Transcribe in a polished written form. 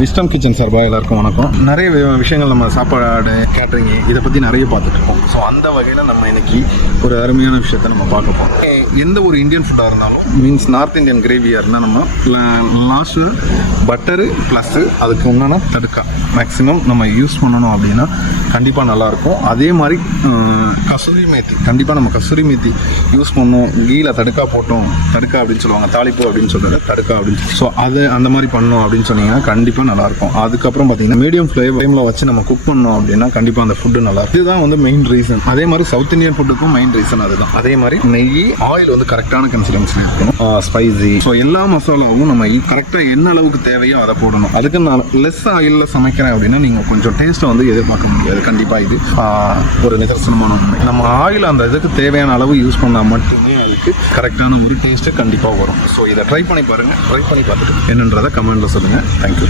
Wisdom kitchen சார்பாக எல்லாருக்கும் வணக்கம். நிறைய விஷயங்கள் நம்ம சாப்பாடு கேட்டரிங் இதை பற்றி நிறைய பார்த்துட்டு இருக்கோம். ஸோ அந்த வகையில் நம்ம இன்னைக்கு ஒரு அருமையான விஷயத்தை நம்ம பார்க்க போகிறோம். எந்த ஒரு இந்தியன் ஃபுட்டாக இருந்தாலும் மீன்ஸ் நார்த் இந்தியன் கிரேவியாக இருந்தால் நம்ம லாஸ்ட்டு பட்டரு ப்ளஸ்ஸு அதுக்கு உண்டான தடுக்கா மேக்ஸிமம் நம்ம யூஸ் பண்ணணும் அப்படின்னா கண்டிப்பாக நல்லாயிருக்கும். அதே மாதிரி கசூரி மேத்தி கண்டிப்பாக நம்ம கசூரி மேத்தி யூஸ் பண்ணோம். கீழே தடுக்கா போட்டோம், தடுக்கா அப்படின்னு சொல்லுவாங்க, தாளிப்பு அப்படின்னு சொல்கிறது தடுக்கா அப்படின்னு. ஸோ அது அந்த மாதிரி பண்ணோம் அப்படின்னு சொன்னீங்கன்னா கண்டிப்பாக நல்லாயிருக்கும். அதுக்கப்புறம் பார்த்தீங்கன்னா மீடியம் ஃப்ளேமில் வச்சு நம்ம குக் பண்ணோம் அப்படின்னா கண்டிப்பாக அந்த ஃபுட்டு நல்லா இருக்கும். இதுதான் வந்து மெயின் ரீசன். அதே மாதிரி சவுத் இந்தியன் ஃபுட்டுக்கும் மெயின் ரீசன் அதுதான். அதே மாதிரி நெய் ஆயில் வந்து கரெக்டான கன்சிஸ்டன்சி இருக்கணும். ஸ்பைசி ஸோ எல்லா மசாலாவும் நம்ம கரெக்டாக என்ன அளவுக்கு தேவையோ அதை போடணும். அதுக்கு நான் லெஸ் ஆயிலில் சமைக்கிறேன் அப்படின்னா நீங்கள் கொஞ்சம் டேஸ்ட்டை வந்து எதிர்பார்க்க முடியாது. கண்டிப்பாக இது ஒரு நிதர்சனமான உண்மை. நம்ம ஆயில் அந்த இதுக்கு தேவையான அளவு யூஸ் பண்ணால் மட்டுமே அதுக்கு கரெக்டான ஒரு டேஸ்ட்டு கண்டிப்பாக வரும். ஸோ இதை ட்ரை பண்ணி பாருங்கள். ட்ரை பண்ணி பார்த்துட்டு என்னன்றதை கமெண்ட்டில் சொல்லுங்கள். தேங்க்யூ.